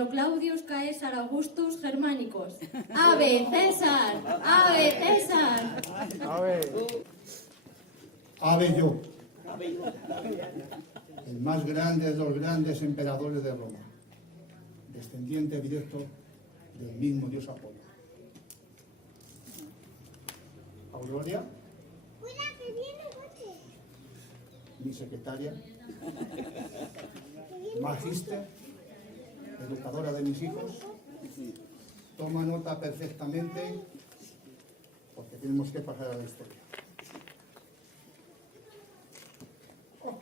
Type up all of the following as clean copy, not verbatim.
Nero Claudius Caesar Augustus Germanicus. ¡Ave César! ¡Ave César! Ave yo, el más grande de los grandes emperadores de Roma, descendiente directo del mismo dios Apolo. Aurelia, mi secretaria, magíster, educadora de mis hijos, toma nota perfectamente porque tenemos que pasar a la historia. Oh,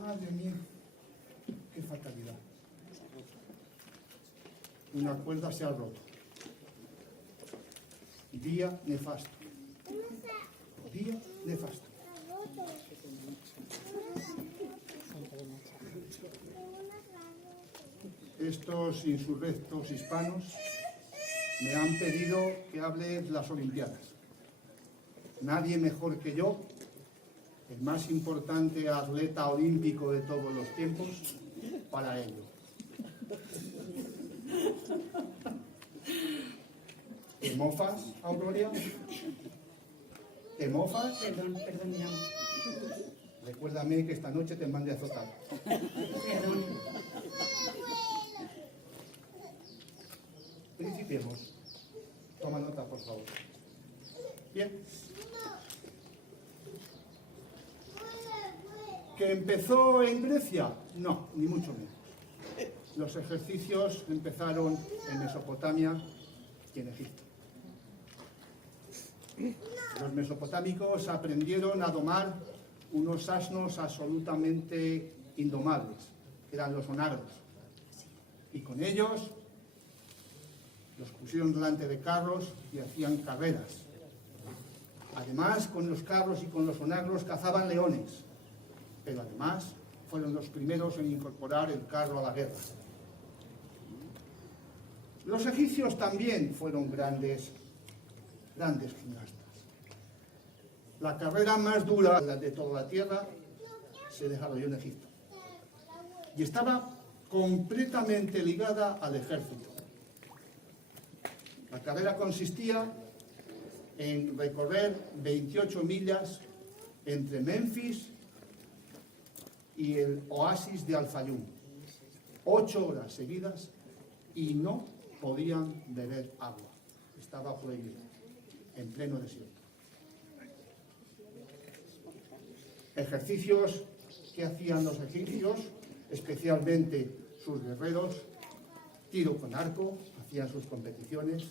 madre mía, qué fatalidad. Una cuerda se ha roto. Día nefasto. Día nefasto. Estos insurrectos hispanos me han pedido que hable de las Olimpiadas. Nadie mejor que yo, el más importante atleta olímpico de todos los tiempos, para ello. ¿Te mofas, Aurelia? ¿Te mofas? Perdón, mi amo. Recuérdame que esta noche te mande a azotar. Perdón. Principiemos. Toma nota, por favor. Bien. ¿Que empezó en Grecia? No, ni mucho menos. Los ejercicios empezaron en Mesopotamia y en Egipto. Los mesopotámicos aprendieron a domar unos asnos absolutamente indomables, que eran los onagros. Y con ellos los pusieron delante de carros y hacían carreras. Además, con los carros y con los onagros cazaban leones, pero además fueron los primeros en incorporar el carro a la guerra. Los egipcios también fueron grandes gimnastas. La carrera más dura de toda la tierra se desarrolló en Egipto y estaba completamente ligada al ejército. La carrera consistía en recorrer 28 millas entre Memphis y el oasis de Al-Fayum, 8 horas seguidas, y no podían beber agua. Estaba prohibido, en pleno desierto. Ejercicios que hacían los egipcios, especialmente sus guerreros: tiro con arco, hacían sus competiciones,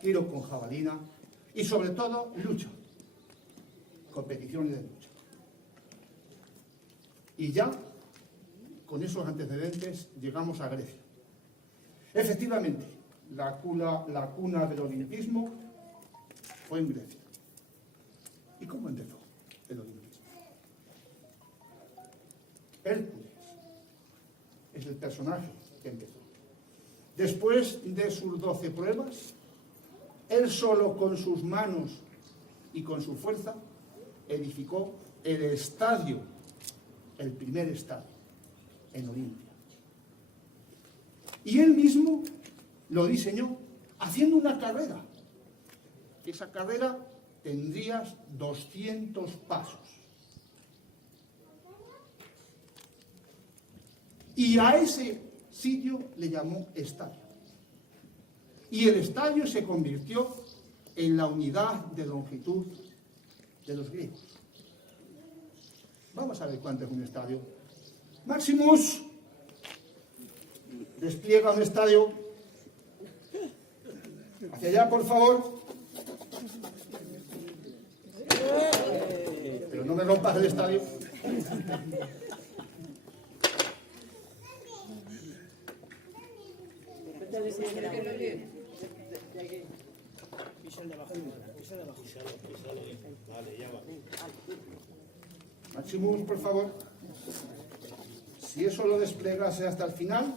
tiro con jabalina y sobre todo lucha, competiciones de lucha. Y ya, con esos antecedentes, llegamos a Grecia. Efectivamente, la cuna del olimpismo fue en Grecia. ¿Y cómo empezó el olimpismo? Hércules es el personaje que empezó. Después de sus 12 pruebas, él solo con sus manos y con su fuerza edificó el estadio, el primer estadio, en Olimpia. Y él mismo lo diseñó haciendo una carrera. Esa carrera tendría 200 pasos. Y a ese sitio le llamó estadio. Y el estadio se convirtió en la unidad de longitud de los griegos. Vamos a ver cuánto es un estadio. Maximus, despliega un estadio. Hacia allá, por favor. Pero no me rompas el estadio. Maximus, por favor. Si eso lo desplegase hasta el final,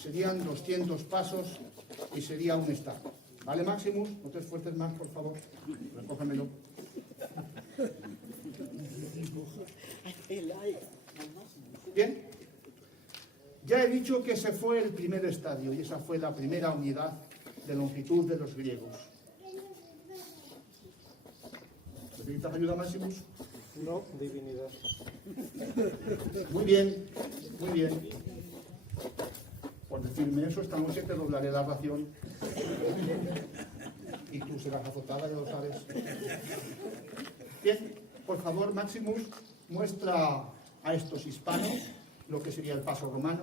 serían 200 pasos y sería un estadio. ¿Vale, Maximus? No te esfuerces más, por favor. Recógemelo. Bien. Ya he dicho que ese fue el primer estadio y esa fue la primera unidad de longitud de los griegos. ¿Necesitas ayuda, Máximos? No, divinidad. Muy bien, muy bien. Por decirme eso, esta noche te doblaré la ración. Y tú serás azotada, ya lo sabes. Bien, por favor, Maximus, muestra a estos hispanos lo que sería el paso romano.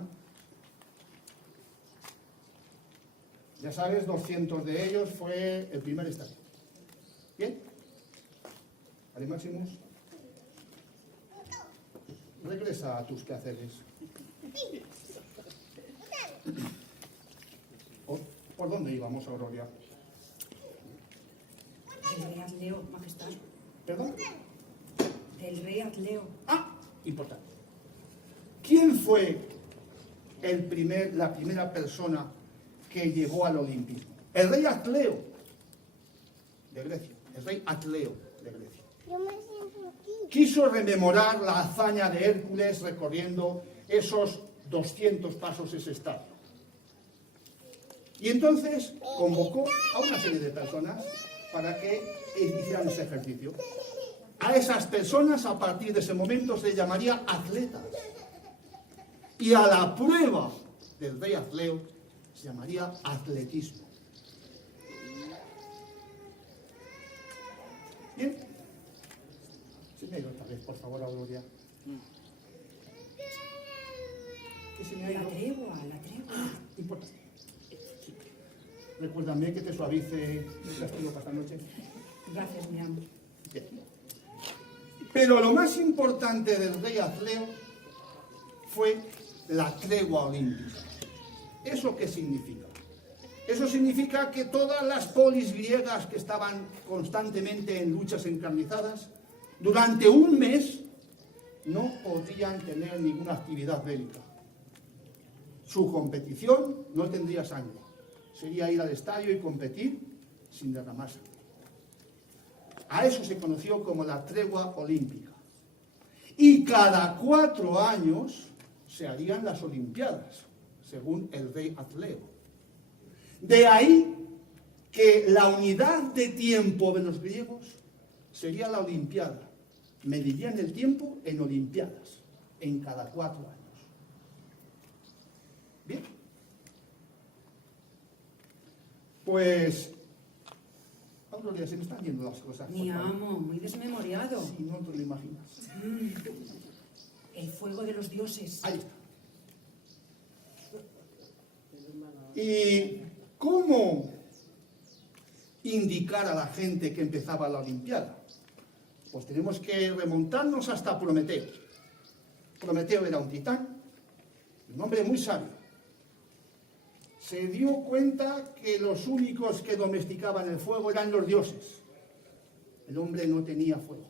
Ya sabes, 200 de ellos fue el primer estadio. ¿Bien? ¿Vale, Maximus? Regresa a tus quehaceres. ¿Por dónde íbamos, Auroria? Del rey Atleo, majestad. ¿Perdón? Del rey Atleo. Ah, importante. ¿Quién fue la primera persona que llegó al olimpismo? El rey Atleo de Grecia. El rey Atleo de Grecia. Quiso rememorar la hazaña de Hércules recorriendo esos 200 pasos ese estadio. Y entonces convocó a una serie de personas para que hicieran ese ejercicio. A esas personas, a partir de ese momento, se les llamaría atletas. Y a la prueba del rey Atleo se llamaría atletismo. Bien. Se me ha ido esta vez, por favor, Auroria. ¿Qué se me ha ido? La tregua, la tregua. Importante. Recuérdame que te suavice el castigo para esta noche. Gracias, mi amo. Bien. Pero lo más importante del rey Atleo fue la tregua olímpica. ¿Eso qué significa? Eso significa que todas las polis griegas que estaban constantemente en luchas encarnizadas, durante un mes no podían tener ninguna actividad bélica. Su competición no tendría sangre. Sería ir al estadio y competir sin derramar sangre. A eso se conoció como la tregua olímpica. Y cada 4 años se harían las Olimpiadas, según el rey Atleo. De ahí que la unidad de tiempo de los griegos sería la Olimpiada. Medirían el tiempo en Olimpiadas, en cada 4 años. Bien. Pues, Auroria, se me están yendo las cosas. Mi amo, muy desmemoriado. Sí, no te lo imaginas. El fuego de los dioses. Ahí está. ¿Y cómo indicar a la gente que empezaba la Olimpiada? Pues tenemos que remontarnos hasta Prometeo. Prometeo era un titán, un hombre muy sabio. Se dio cuenta que los únicos que domesticaban el fuego eran los dioses. El hombre no tenía fuego.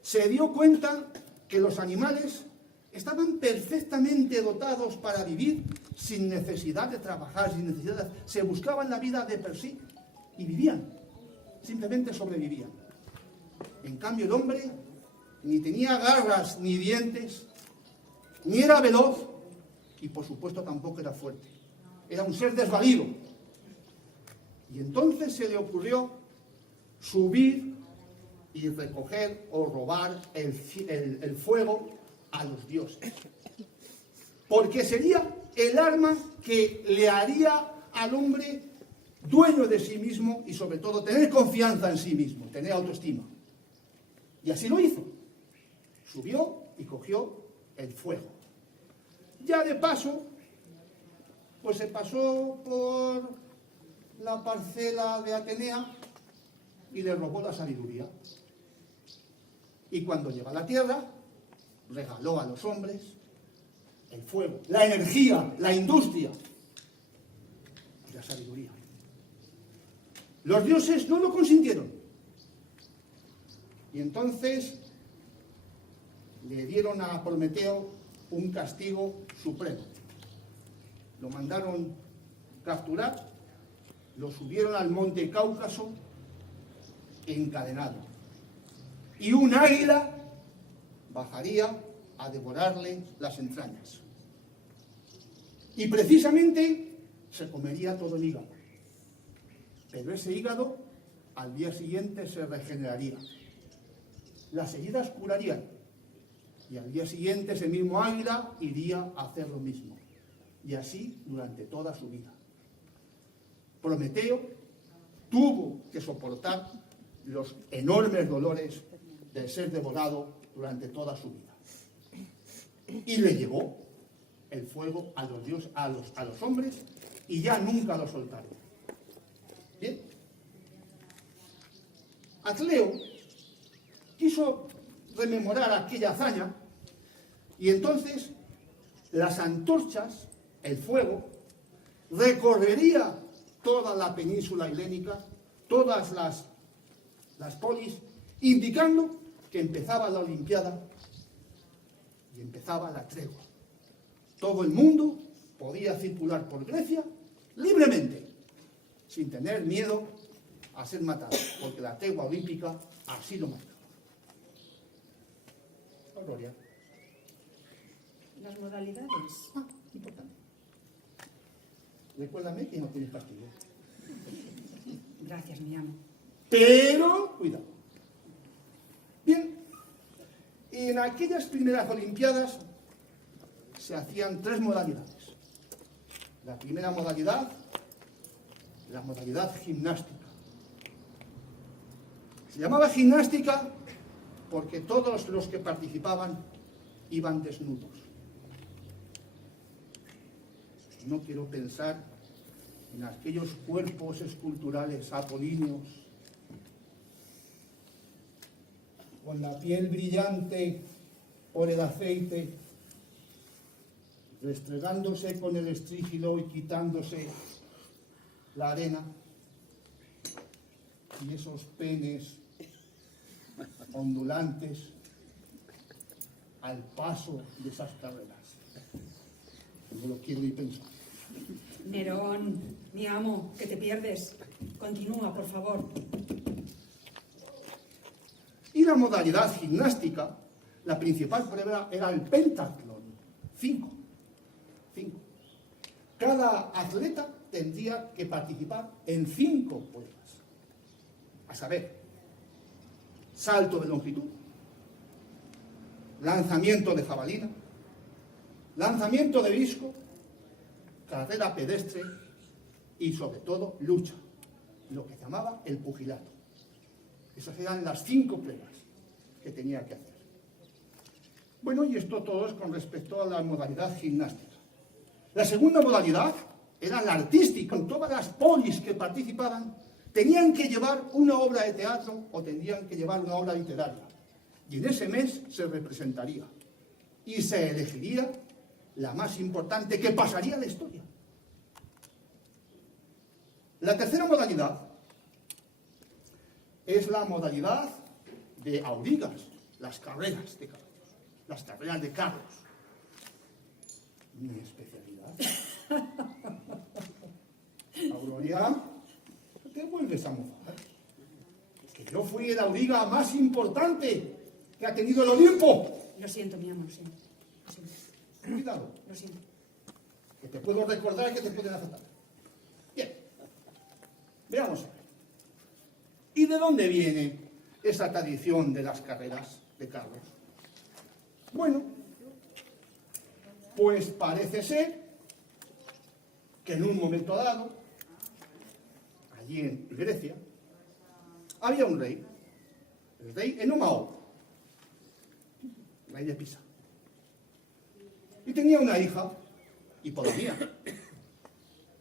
Se dio cuenta que los animales estaban perfectamente dotados para vivir sin necesidad de trabajar, sin necesidad de... Se buscaban la vida de per sí y vivían. Simplemente sobrevivían. En cambio, el hombre ni tenía garras ni dientes, ni era veloz, y por supuesto tampoco era fuerte. Era un ser desvalido. Y entonces se le ocurrió subir y recoger o robar el fuego a los dioses. Porque sería el arma que le haría al hombre dueño de sí mismo y sobre todo tener confianza en sí mismo, tener autoestima. Y así lo hizo. Subió y cogió el fuego. Ya de paso, pues se pasó por la parcela de Atenea y le robó la sabiduría. Y cuando llegó a la tierra, regaló a los hombres el fuego, la energía, la industria y la sabiduría. Los dioses no lo consintieron. Y entonces le dieron a Prometeo un castigo supremo. Lo mandaron capturar, lo subieron al monte Cáucaso encadenado. Y un águila bajaría a devorarle las entrañas. Y precisamente se comería todo el hígado. Pero ese hígado al día siguiente se regeneraría. Las heridas curarían. Y al día siguiente ese mismo águila iría a hacer lo mismo. Y así durante toda su vida. Prometeo tuvo que soportar los enormes dolores de ser devorado durante toda su vida. Y le llevó el fuego a los dioses, a los hombres, y ya nunca lo soltaron. Bien. Atleo quiso rememorar aquella hazaña y entonces las antorchas, el fuego, recorrería toda la península helénica, todas las polis, indicando que empezaba la Olimpiada y empezaba la tregua. Todo el mundo podía circular por Grecia libremente, sin tener miedo a ser matado, porque la tregua olímpica así lo marcaba. Gloria. Las modalidades. Importante. Recuérdame que no tienes castigo. Gracias, mi amo. Pero, cuidado. Bien, en aquellas primeras Olimpiadas se hacían 3 modalidades. La primera modalidad, la modalidad gimnástica. Se llamaba gimnástica porque todos los que participaban iban desnudos. No quiero pensar en aquellos cuerpos esculturales apolíneos, con la piel brillante por el aceite, restregándose con el estrígilo y quitándose la arena, y esos penes ondulantes al paso de esas carreras. No lo quiero ni pensar. Nerón, mi amo, que te pierdes. Continúa, por favor. Y la modalidad gimnástica, la principal prueba era el pentatlón. 5. Cada atleta tendría que participar en 5 pruebas. A saber, salto de longitud, lanzamiento de jabalina, lanzamiento de disco, carrera pedestre y, sobre todo, lucha, lo que llamaba el pugilato. Esas eran las 5 pruebas que tenía que hacer. Bueno, y esto todo es con respecto a la modalidad gimnástica. La segunda modalidad era la artística. Con todas las polis que participaban, tenían que llevar una obra de teatro o tendrían que llevar una obra literaria. Y en ese mes se representaría. Y se elegiría la más importante que pasaría a la historia. La tercera modalidad es la modalidad de aurigas, las carreras de caballos, las carreras de carros. Mi especialidad. Auroria, te vuelves a mofar. Que yo fui el auriga más importante que ha tenido el Olimpo. Lo siento, mi amo, lo siento. Lo siento. Cuidado, Lo siento. que te puedo recordar que te pueden azotar. Bien, veamos a ver. ¿Y de dónde viene esa tradición de las carreras de carros? Bueno, pues parece ser que en un momento dado, allí en Grecia, había un rey, el rey Enomao, rey de Pisa. Y tenía una hija, Hipodamía,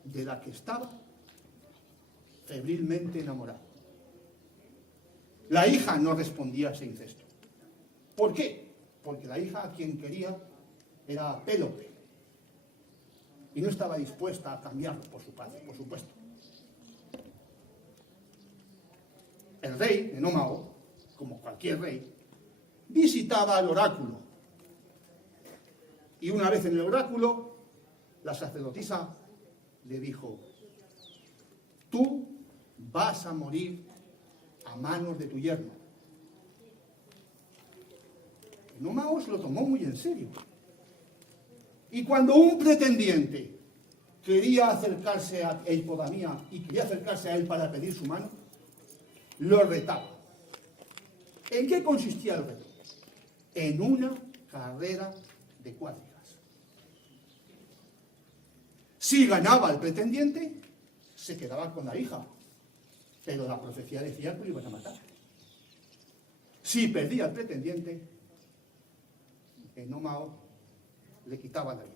de la que estaba febrilmente enamorado. La hija no respondía a ese incesto. ¿Por qué? Porque la hija a quien quería era Pélope. Y no estaba dispuesta a cambiarlo por su padre, por supuesto. El rey, Enomao, como cualquier rey, visitaba al oráculo. Y una vez en el oráculo, la sacerdotisa le dijo: tú vas a morir a manos de tu yerno. Enomao se lo tomó muy en serio. Y cuando un pretendiente quería acercarse a Hipodamía y quería acercarse a él para pedir su mano, lo retaba. ¿En qué consistía el reto? En una carrera de cuadrigas. Si ganaba el pretendiente, se quedaba con la hija, pero la profecía decía que lo iban a matar. Si perdía el pretendiente, Enómao le quitaba la vida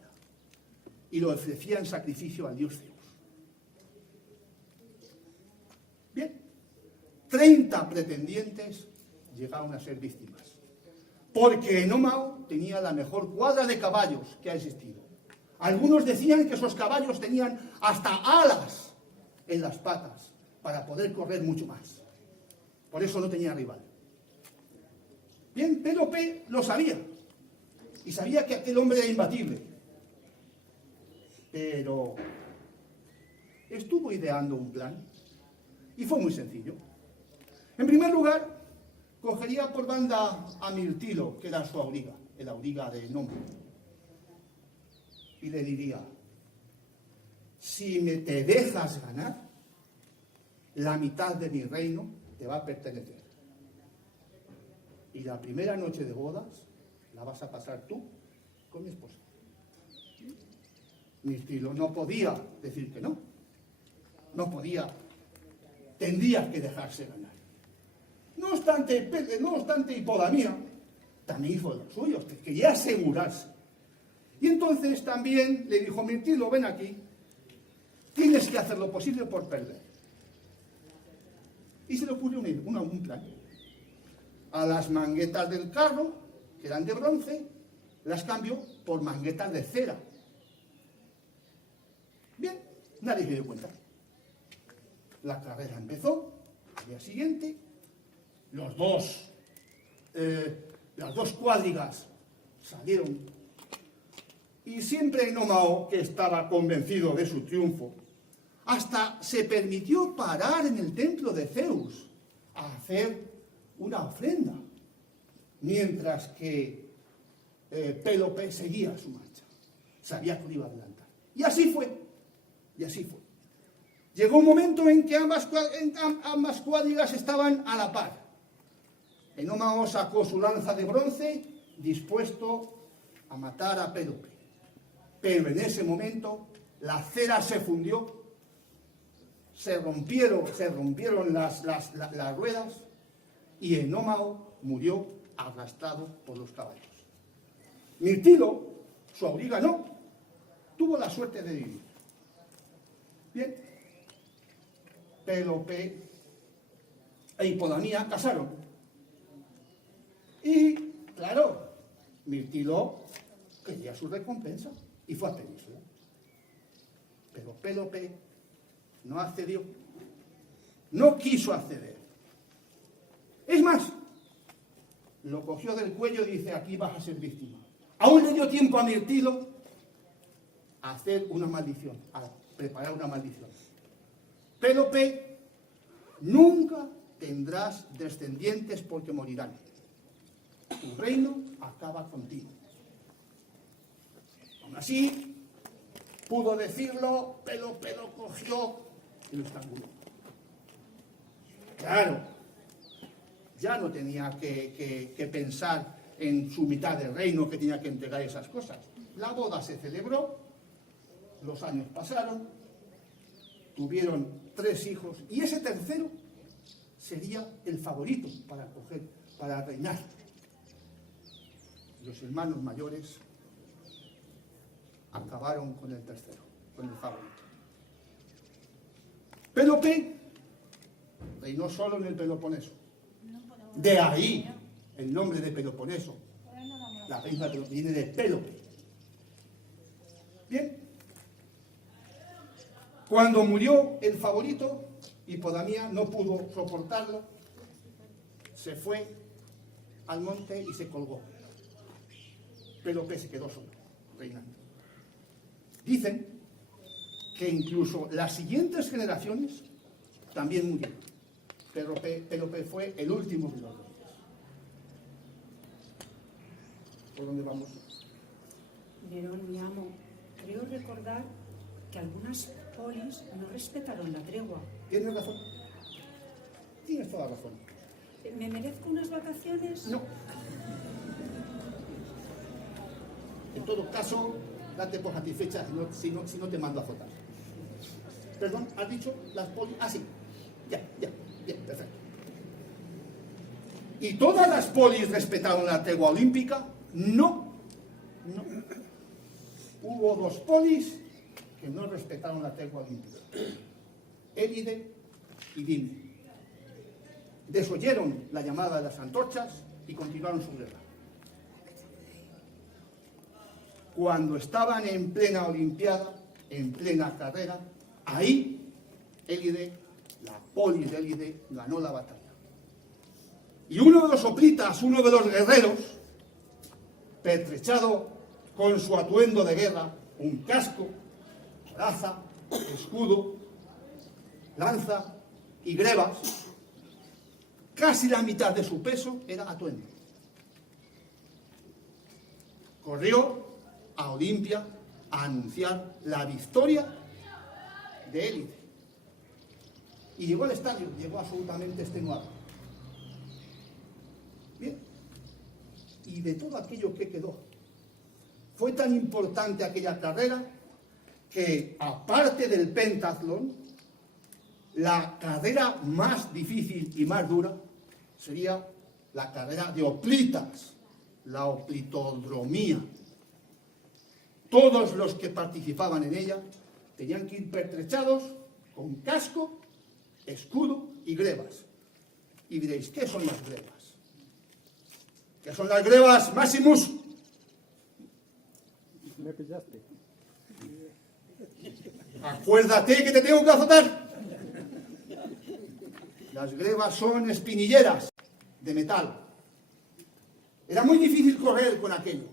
y lo ofrecía en sacrificio al dios Zeus. Bien, 30 pretendientes llegaron a ser víctimas, porque Enómao tenía la mejor cuadra de caballos que ha existido. Algunos decían que esos caballos tenían hasta alas en las patas para poder correr mucho más. Por eso no tenía rival. Bien, Pélope lo sabía, y sabía que aquel hombre era imbatible. Pero estuvo ideando un plan, y fue muy sencillo. En primer lugar, cogería por banda a Mirtilo, que era su auriga, el auriga de Enómao, y le diría: si te dejas ganar, la mitad de mi reino te va a pertenecer. Y la primera noche de bodas la vas a pasar tú con mi esposa. Mirtilo no podía decir que no. No podía. Tendría que dejarse ganar. No obstante, Hipodamía también hizo lo suyo, quería asegurarse. Y entonces también le dijo: Mirtilo, ven aquí, tienes que hacer lo posible por perder. Y se le ocurrió un plan. A las manguetas del carro, que eran de bronce, las cambió por manguetas de cera. Bien, nadie se dio cuenta. La carrera empezó, al día siguiente, las dos cuadrigas salieron, y siempre Enómao, que estaba convencido de su triunfo, hasta se permitió parar en el templo de Zeus a hacer una ofrenda, mientras que Pélope seguía su marcha. Sabía que lo iba a adelantar. Y así fue. Llegó un momento en que ambas cuadrigas estaban a la par. Enómao sacó su lanza de bronce, dispuesto a matar a Pélope. Pero en ese momento la cera se fundió, se rompieron las ruedas, y Enómao murió arrastrado por los caballos. Mirtilo, su auriga, no, tuvo la suerte de vivir. Bien, Pélope e Hipodamía casaron. Y, claro, Mirtilo quería su recompensa y fue a pedírsela. Pero Pélope no accedió, no quiso acceder. Es más, lo cogió del cuello y dice: aquí vas a ser víctima. Aún le dio tiempo a Mirtilo a hacer una maldición, a preparar una maldición. Pélope, nunca tendrás descendientes porque morirán. Tu reino acaba contigo. Aún así, pudo decirlo, Pélope lo cogió y lo estranguló. Claro, ya no tenía que pensar en su mitad del reino, que tenía que entregar esas cosas. La boda se celebró, los años pasaron, tuvieron 3 hijos, y ese tercero sería el favorito para reinar. Los hermanos mayores acabaron con el tercero, con el favorito. Pélope reinó solo en el Peloponeso. De ahí el nombre de Peloponeso. La reina viene de Pélope. Bien. Cuando murió el favorito, Hipodamía no pudo soportarlo, se fue al monte y se colgó. Pélope se quedó solo, reinando. Dicen que incluso las siguientes generaciones también murieron. Pélope fue el último de los reyes. ¿Por dónde vamos? Nerón, mi amo, creo recordar que algunas polis no respetaron la tregua. Tienes razón. Tienes toda la razón. ¿Me merezco unas vacaciones? No. En todo caso, date por satisfecha si no te mando a azotar. Perdón, ¿has dicho las polis? Ah, sí. Ya, bien, perfecto. ¿Y todas las polis respetaron la tregua olímpica? No. Hubo 2 polis que no respetaron la tregua olímpica. Élide y Dime. Desoyeron la llamada de las antorchas y continuaron su guerra. Cuando estaban en plena olimpiada, en plena carrera, ahí Élide, la polis de Élide, ganó la batalla. Y uno de los hoplitas, uno de los guerreros, pertrechado con su atuendo de guerra, un casco, coraza, escudo, lanza y grebas, casi la mitad de su peso era atuendo. Corrió a Olimpia a anunciar la victoria de Élide. Y llegó al estadio, llegó absolutamente extenuado. Bien. Y de todo aquello que quedó, fue tan importante aquella carrera que, aparte del pentatlón, la carrera más difícil y más dura sería la carrera de hoplitas, la hoplitodromía. Todos los que participaban en ella tenían que ir pertrechados con casco, escudo y grebas. Y diréis, ¿qué son las grebas? ¿Qué son las grebas, Maximus? Me pillaste. Acuérdate que te tengo que azotar. Las grebas son espinilleras de metal. Era muy difícil correr con aquello,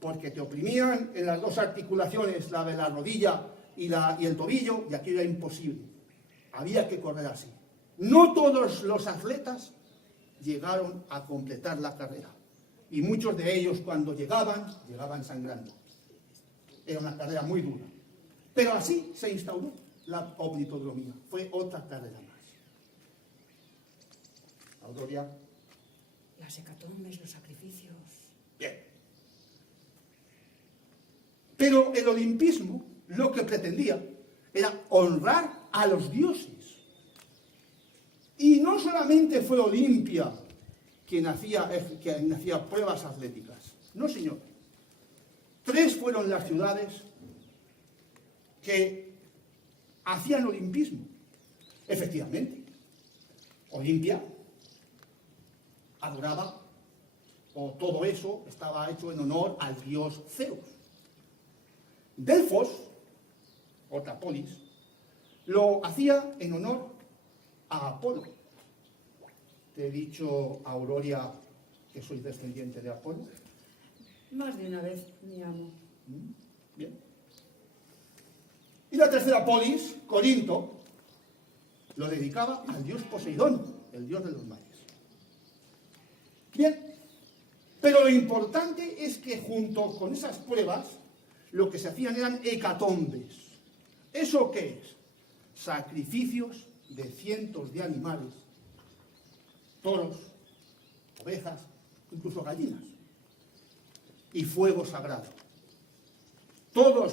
porque te oprimían en las 2 articulaciones, la de la rodilla y el tobillo, y aquello era imposible. Había que correr así. No todos los atletas llegaron a completar la carrera. Y muchos de ellos, cuando llegaban sangrando. Era una carrera muy dura. Pero así se instauró la hoplitodromía. Fue otra carrera más. Audoria. Las hecatombes, los sacrificios. Bien. Pero el olimpismo lo que pretendía era honrar a los dioses. Y no solamente fue Olimpia quien hacía pruebas atléticas. No, señor. 3 fueron las ciudades que hacían olimpismo. Efectivamente, Olimpia adoraba, o todo eso estaba hecho en honor al dios Zeus. Delfos, otra polis, lo hacía en honor a Apolo. Te he dicho, Auroria, que soy descendiente de Apolo. Más de una vez, mi amo. Bien. Y la tercera polis, Corinto, lo dedicaba al dios Poseidón, el dios de los mares. Bien, pero lo importante es que junto con esas pruebas, lo que se hacían eran hecatombes. ¿Eso qué es? Sacrificios de cientos de animales, toros, ovejas, incluso gallinas, y fuego sagrado. Toda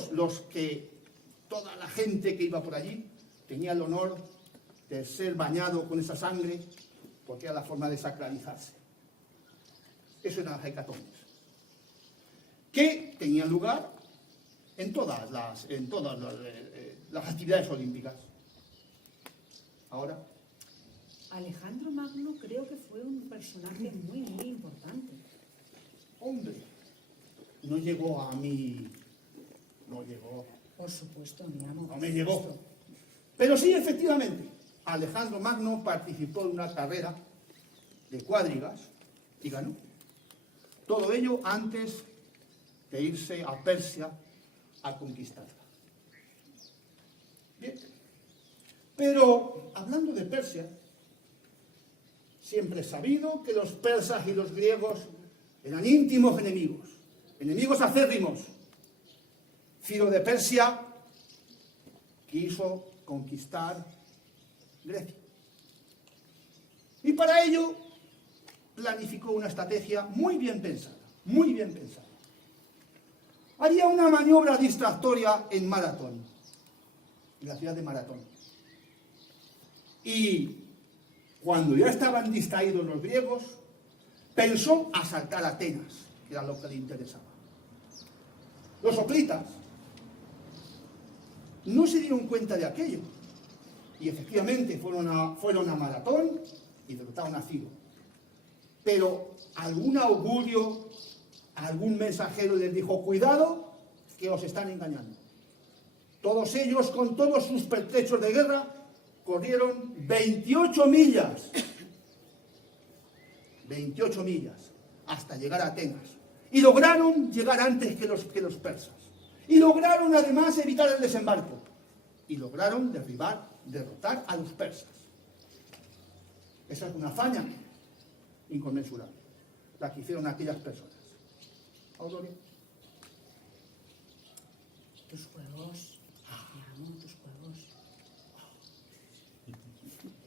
la gente que iba por allí tenía el honor de ser bañado con esa sangre, porque era la forma de sacralizarse. Eso eran las hecatombes, que tenían lugar en todas las actividades olímpicas. Ahora, Alejandro Magno creo que fue un personaje muy, muy importante. hombre, no llegó a mí, no llegó, Por supuesto, mi amo. no me llegó. Pero sí, efectivamente, Alejandro Magno participó en una carrera de cuadrigas y ganó. Todo ello antes de irse a Persia a conquistarla. Bien. Pero, hablando de Persia, siempre he sabido que los persas y los griegos eran íntimos enemigos, enemigos acérrimos. Ciro de Persia quiso conquistar Grecia. Y para ello planificó una estrategia muy bien pensada, muy bien pensada. Haría una maniobra distractoria en Maratón, en la ciudad de Maratón. Y cuando ya estaban distraídos los griegos, pensó asaltar Atenas, que era lo que le interesaba. Los hoplitas no se dieron cuenta de aquello. Y efectivamente fueron a Maratón y derrotaron a Ciro. Pero algún augurio, algún mensajero les dijo, cuidado, que os están engañando. Todos ellos, con todos sus pertrechos de guerra, corrieron 28 millas. 28 millas hasta llegar a Atenas. Y lograron llegar antes que los persas. Y lograron además evitar el desembarco. Y lograron derrotar a los persas. Esa es una hazaña inconmensurable, la que hicieron aquellas personas. Audorio. Tus juegos, mi amo, tus juegos.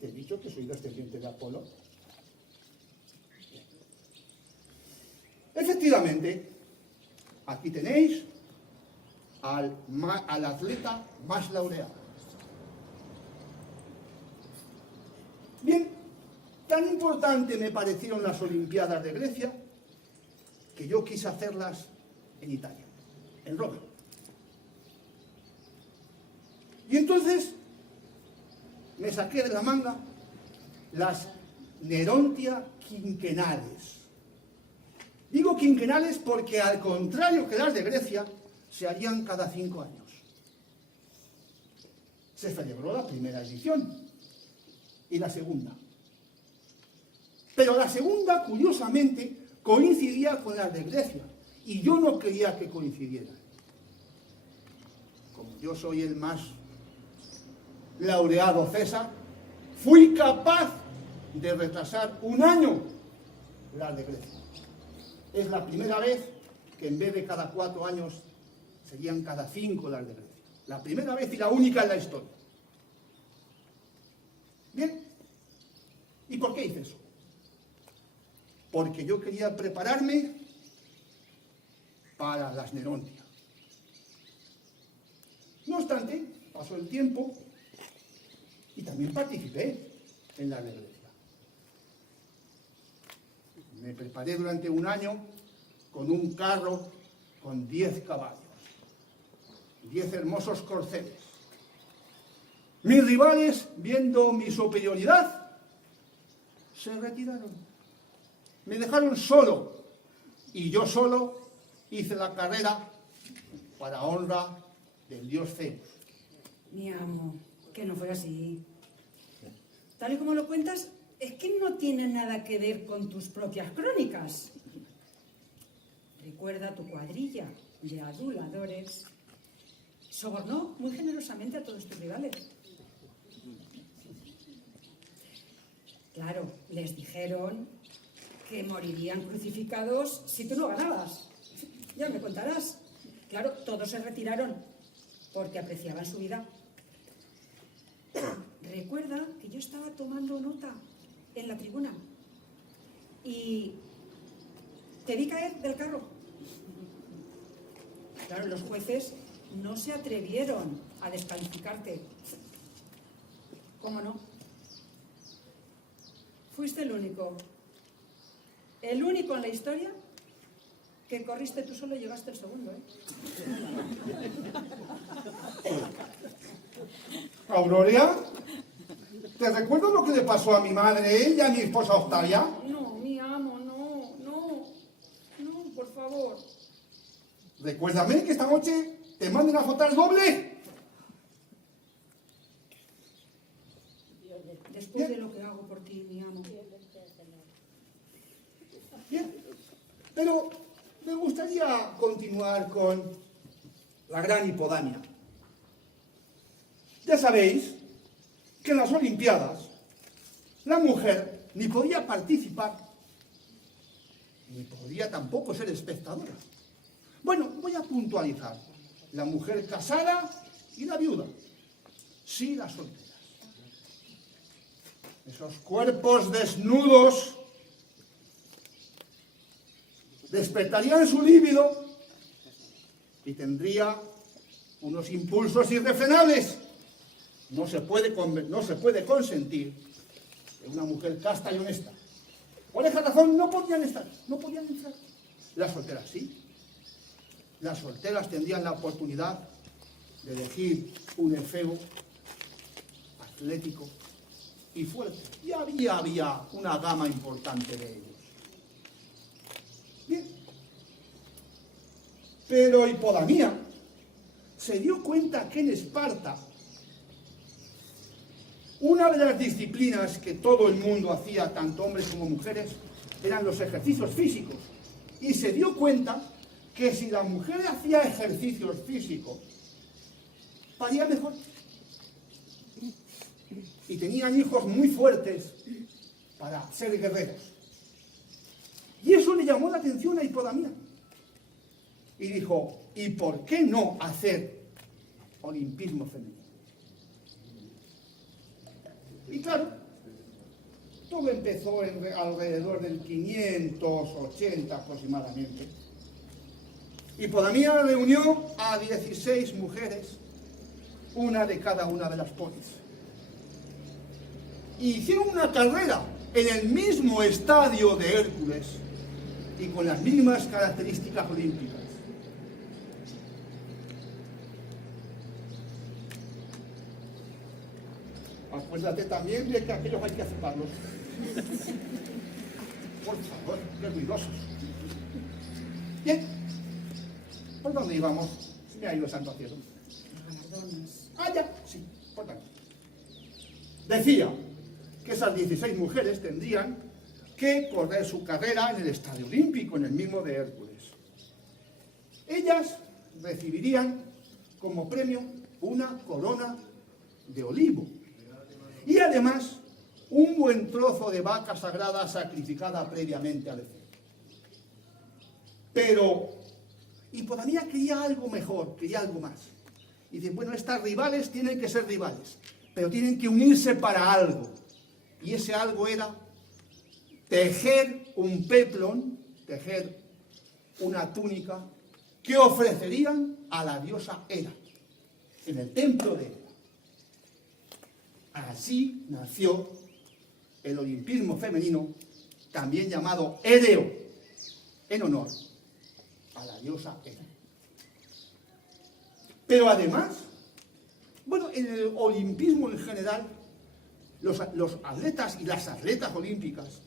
¿Te he dicho que soy descendiente de Apolo? Efectivamente, aquí tenéis al atleta más laureado. Bien, tan importante me parecieron las Olimpiadas de Grecia que yo quise hacerlas en Italia, en Roma. Y entonces me saqué de la manga las Nerontia quinquenales. Digo quinquenales porque, al contrario que las de Grecia, se harían cada 5 años. Se celebró la primera edición y la segunda. Pero la segunda, curiosamente, coincidía con las de Grecia, y yo no creía que coincidieran. Como yo soy el más laureado César, fui capaz de retrasar 1 año las de Grecia. Es la primera vez que en vez de cada 4 años serían cada 5 las de Grecia. La primera vez y la única en la historia. Bien, ¿y por qué hice eso? Porque yo quería prepararme para las Nerontia. No obstante, pasó el tiempo y también participé en las de Grecia. Me preparé durante 1 año con un carro con 10 caballos, 10 hermosos corceles. Mis rivales, viendo mi superioridad, se retiraron. Me dejaron solo, y yo solo hice la carrera para honra del dios Zeus. Mi amo, que no fuera así. Tal y como lo cuentas, es que no tiene nada que ver con tus propias crónicas. Recuerda, tu cuadrilla de aduladores sobornó muy generosamente a todos tus rivales. Claro, les dijeron que morirían crucificados si tú no ganabas. Ya me contarás. Claro, todos se retiraron porque apreciaban su vida. Recuerda que yo estaba tomando nota en la tribuna y te vi caer del carro. Claro, los jueces no se atrevieron a descalificarte. ¿Cómo no? Fuiste el único en la historia que corriste tú solo y llegaste el segundo, ¿eh? Auroria, ¿te recuerdas lo que le pasó a mi madre y a mi esposa Octavia? No, mi amo, no, por favor. Recuérdame que esta noche te manden a azotar doble. Después de lo que hago por ti, mi amo. Bien, pero me gustaría continuar con la gran Hipodamia. Ya sabéis que en las Olimpiadas la mujer ni podía participar, ni podía tampoco ser espectadora. Bueno, voy a puntualizar: la mujer casada y la viuda. Sí, las solteras. Esos cuerpos desnudos despertarían su líbido y tendría unos impulsos irrefrenables. No se puede consentir que una mujer casta y honesta. Por esa razón no podían entrar. Las solteras sí. Las solteras tendrían la oportunidad de elegir un efebo atlético y fuerte. Y había una gama importante de ellos. Bien. Pero Hipodamía se dio cuenta que en Esparta una de las disciplinas que todo el mundo hacía, tanto hombres como mujeres, eran los ejercicios físicos. Y se dio cuenta que si la mujer hacía ejercicios físicos, paría mejor. Y tenían hijos muy fuertes para ser guerreros. Y eso le llamó la atención a Hipodamía. Y dijo, ¿y por qué no hacer olimpismo femenino? Y claro, todo empezó alrededor del 580 aproximadamente. Hipodamía reunió a 16 mujeres, una de cada una de las polis. Y hicieron una carrera en el mismo estadio de Hércules y con las mismas características olímpicas. Acuérdate también de que aquellos hay que aceptarlos. Por favor, qué ruidosos. Bien, ¿por dónde íbamos? Se me ha ido el santo cielo. Ah, ya, sí, por tanto. Decía que esas 16 mujeres tendrían que correr su carrera en el Estadio Olímpico, en el mismo de Hércules. Ellas recibirían como premio una corona de olivo y además un buen trozo de vaca sagrada sacrificada previamente al efecto. Pero Hipodamía quería algo mejor, quería algo más. Y dice, bueno, estas rivales tienen que ser rivales, pero tienen que unirse para algo. Y ese algo era tejer un peplón, tejer una túnica que ofrecerían a la diosa Hera en el templo de Hera. Así nació el olimpismo femenino, también llamado Hereo, en honor a la diosa Hera. Pero además, bueno, en el olimpismo en general, los atletas y las atletas olímpicas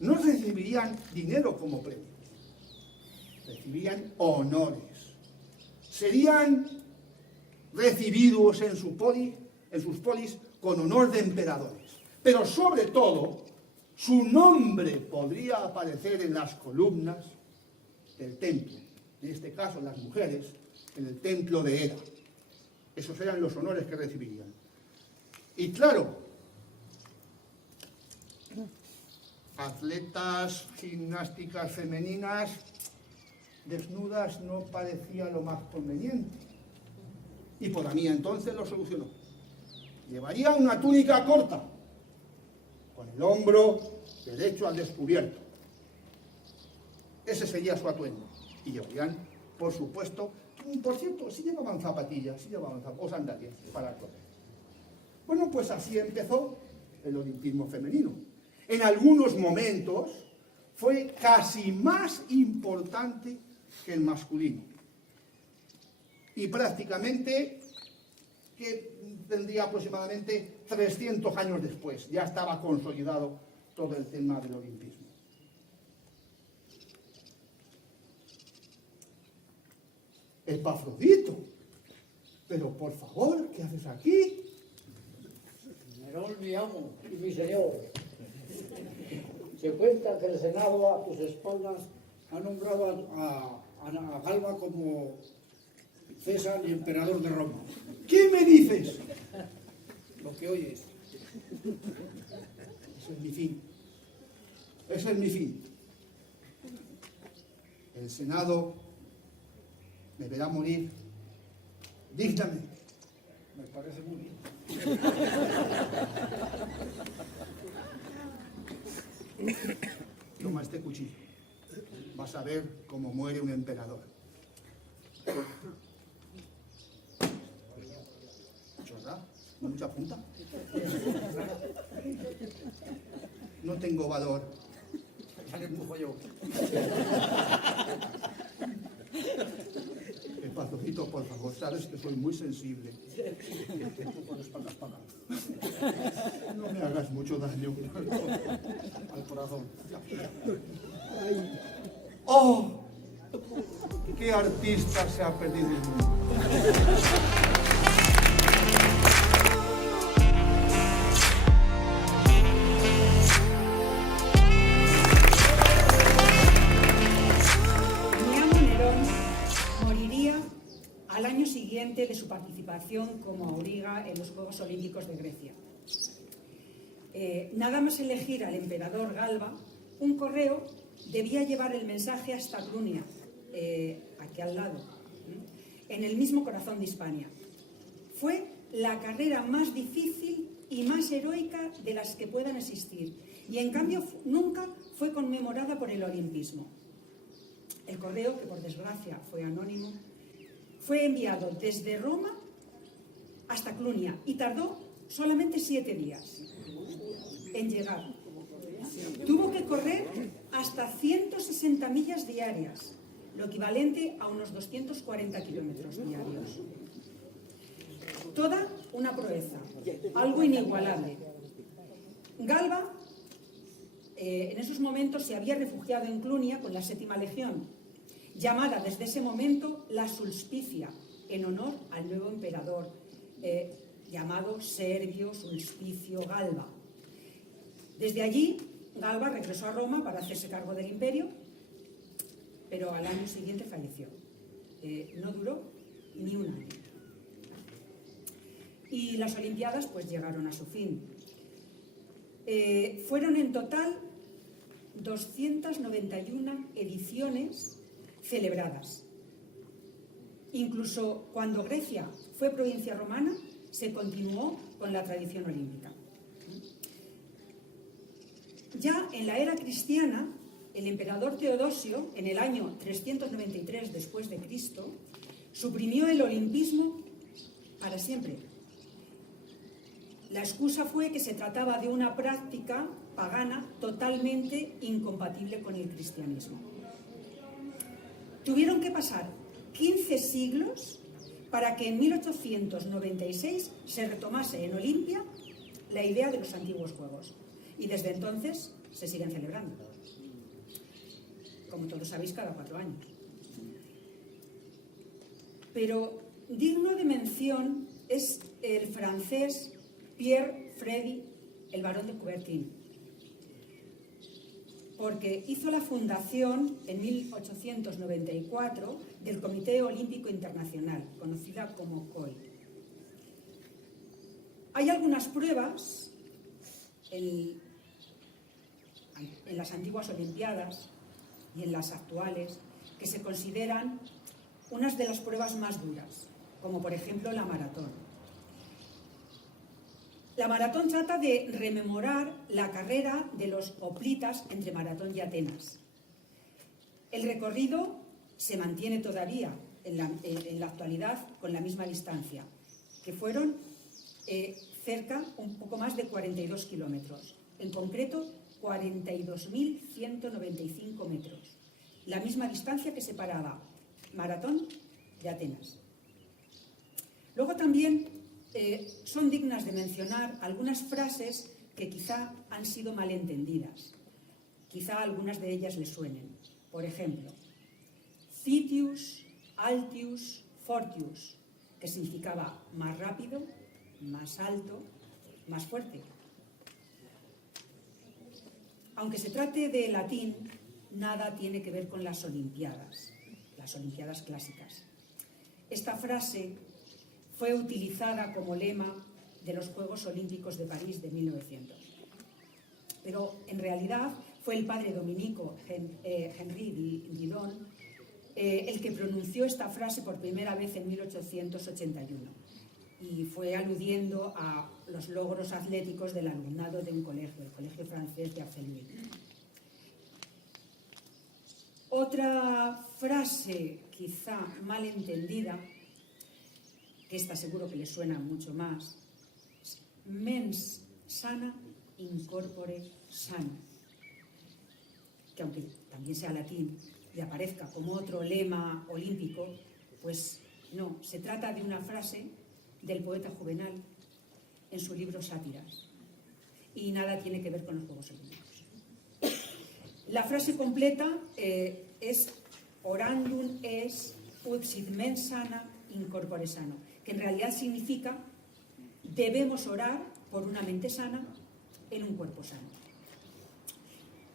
no recibirían dinero como premio, recibirían honores. Serían recibidos en sus polis con honor de emperadores. Pero sobre todo, su nombre podría aparecer en las columnas del templo. En este caso, las mujeres, en el templo de Hera. Esos eran los honores que recibirían. Y claro, atletas gimnásticas femeninas desnudas no parecía lo más conveniente. Hipodamía entonces lo solucionó. Llevaría una túnica corta, con el hombro derecho al descubierto. Ese sería su atuendo. Y llevarían, por supuesto, por cierto, sí llevaban zapatillas, o sandalias para correr. Bueno, pues así empezó el olimpismo femenino. En algunos momentos fue casi más importante que el masculino. Y prácticamente, que tendría aproximadamente 300 años después, ya estaba consolidado todo el tema del olimpismo. Epafrodito, pero por favor, ¿qué haces aquí? Nerón, mi amo y mi señor. Se cuenta que el Senado a tus espaldas ha nombrado a Galba como César y emperador de Roma. ¿Qué me dices? Lo que oyes. Ese es mi fin. Ese es mi fin. El Senado me verá morir dignamente. Me parece muy bien. Toma este cuchillo. Vas a ver cómo muere un emperador. ¿Verdad? Mucha punta. No tengo valor. Ya le empujo yo. Pastorcito, por favor, sabes que soy muy sensible. Te empujo de espalda a espalda. No me hagas mucho daño. Al corazón. ¡Oh! ¡Qué artista se ha perdido el mundo! Al año siguiente de su participación como auriga en los Juegos Olímpicos de Grecia. Nada más elegir al emperador Galba, un correo debía llevar el mensaje hasta Clunia, aquí al lado, en el mismo corazón de Hispania. Fue la carrera más difícil y más heroica de las que puedan existir, y en cambio nunca fue conmemorada por el olimpismo. El correo, que por desgracia fue anónimo, fue enviado desde Roma hasta Clunia y tardó solamente 7 días en llegar. Tuvo que correr hasta 160 millas diarias, lo equivalente a unos 240 kilómetros diarios. Toda una proeza, algo inigualable. Galba, en esos momentos, se había refugiado en Clunia con la 7ª Legión, llamada desde ese momento la Sulpicia, en honor al nuevo emperador, llamado Servio Sulpicio Galba. Desde allí, Galba regresó a Roma para hacerse cargo del imperio, pero al año siguiente falleció. No duró ni un año. Y las Olimpiadas pues llegaron a su fin. Fueron en total 291 ediciones celebradas. Incluso cuando Grecia fue provincia romana, se continuó con la tradición olímpica. Ya en la era cristiana, el emperador Teodosio, en el año 393 después de Cristo, suprimió el olimpismo para siempre. La excusa fue que se trataba de una práctica pagana totalmente incompatible con el cristianismo. Tuvieron que pasar 15 siglos para que en 1896 se retomase en Olimpia la idea de los antiguos Juegos. Y desde entonces se siguen celebrando. Como todos sabéis, cada 4 años. Pero digno de mención es el francés Pierre Frédy, el barón de Coubertin, porque hizo la fundación en 1894 del Comité Olímpico Internacional, conocida como COI. Hay algunas pruebas en las antiguas Olimpiadas y en las actuales que se consideran unas de las pruebas más duras, como por ejemplo la maratón. La maratón trata de rememorar la carrera de los hoplitas entre Maratón y Atenas. El recorrido se mantiene todavía en la actualidad con la misma distancia, que fueron un poco más de 42 kilómetros, en concreto 42.195 metros, la misma distancia que separaba Maratón de Atenas. Luego también son dignas de mencionar algunas frases que quizá han sido malentendidas. Quizá algunas de ellas les suenen. Por ejemplo, Citius, Altius, Fortius, que significaba más rápido, más alto, más fuerte. Aunque se trate de latín, nada tiene que ver con las Olimpiadas clásicas. Esta frase fue utilizada como lema de los Juegos Olímpicos de París de 1900. Pero en realidad fue el padre dominico Henri Didon el que pronunció esta frase por primera vez en 1881. y fue aludiendo a los logros atléticos del alumnado de un colegio, el Colegio Francés de Arcelui. Otra frase quizá mal entendida, que esta seguro que le suena mucho más, es mens sana in corpore sano, que aunque también sea latín y aparezca como otro lema olímpico, pues no, se trata de una frase del poeta Juvenal en su libro Sátiras, y nada tiene que ver con los Juegos Olímpicos. La frase completa es orandum es ut sit mens sana in corpore sano, que en realidad significa debemos orar por una mente sana en un cuerpo sano.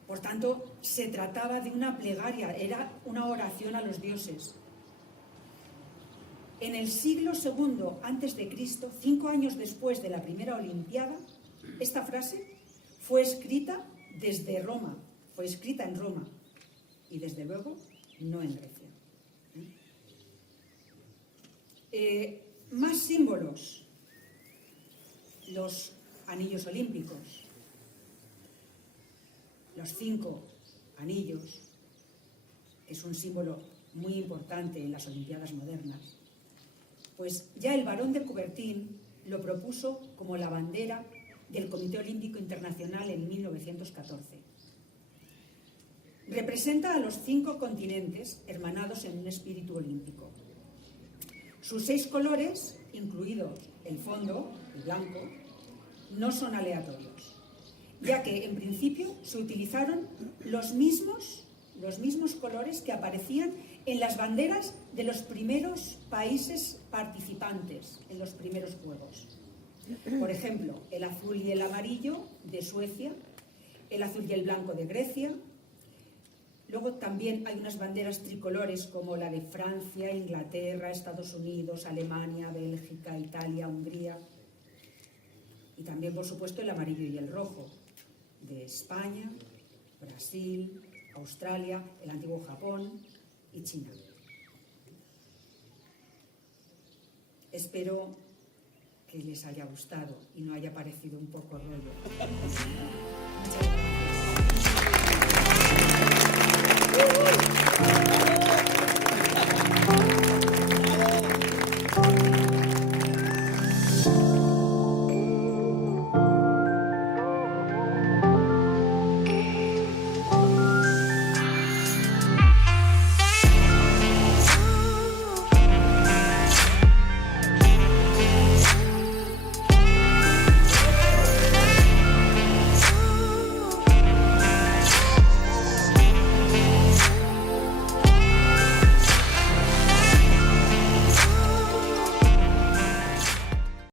Por tanto, se trataba de una plegaria, era una oración a los dioses. En el siglo II a.C., 5 años después de la primera Olimpiada, esta frase fue escrita desde Roma, fue escrita en Roma y desde luego no en Grecia. Más símbolos, los anillos olímpicos, los 5 anillos, que es un símbolo muy importante en las Olimpiadas modernas. Pues ya el barón de Coubertin lo propuso como la bandera del Comité Olímpico Internacional en 1914. Representa a los 5 continentes hermanados en un espíritu olímpico. Sus 6 colores, incluido el fondo, el blanco, no son aleatorios, ya que en principio se utilizaron los mismos colores que aparecían en las banderas de los primeros países participantes en los primeros Juegos. Por ejemplo, el azul y el amarillo de Suecia, el azul y el blanco de Grecia. Luego también hay unas banderas tricolores como la de Francia, Inglaterra, Estados Unidos, Alemania, Bélgica, Italia, Hungría. Y también, por supuesto, el amarillo y el rojo de España, Brasil, Australia, el antiguo Japón y China. Espero que les haya gustado y no haya parecido un poco rollo. Muchas gracias.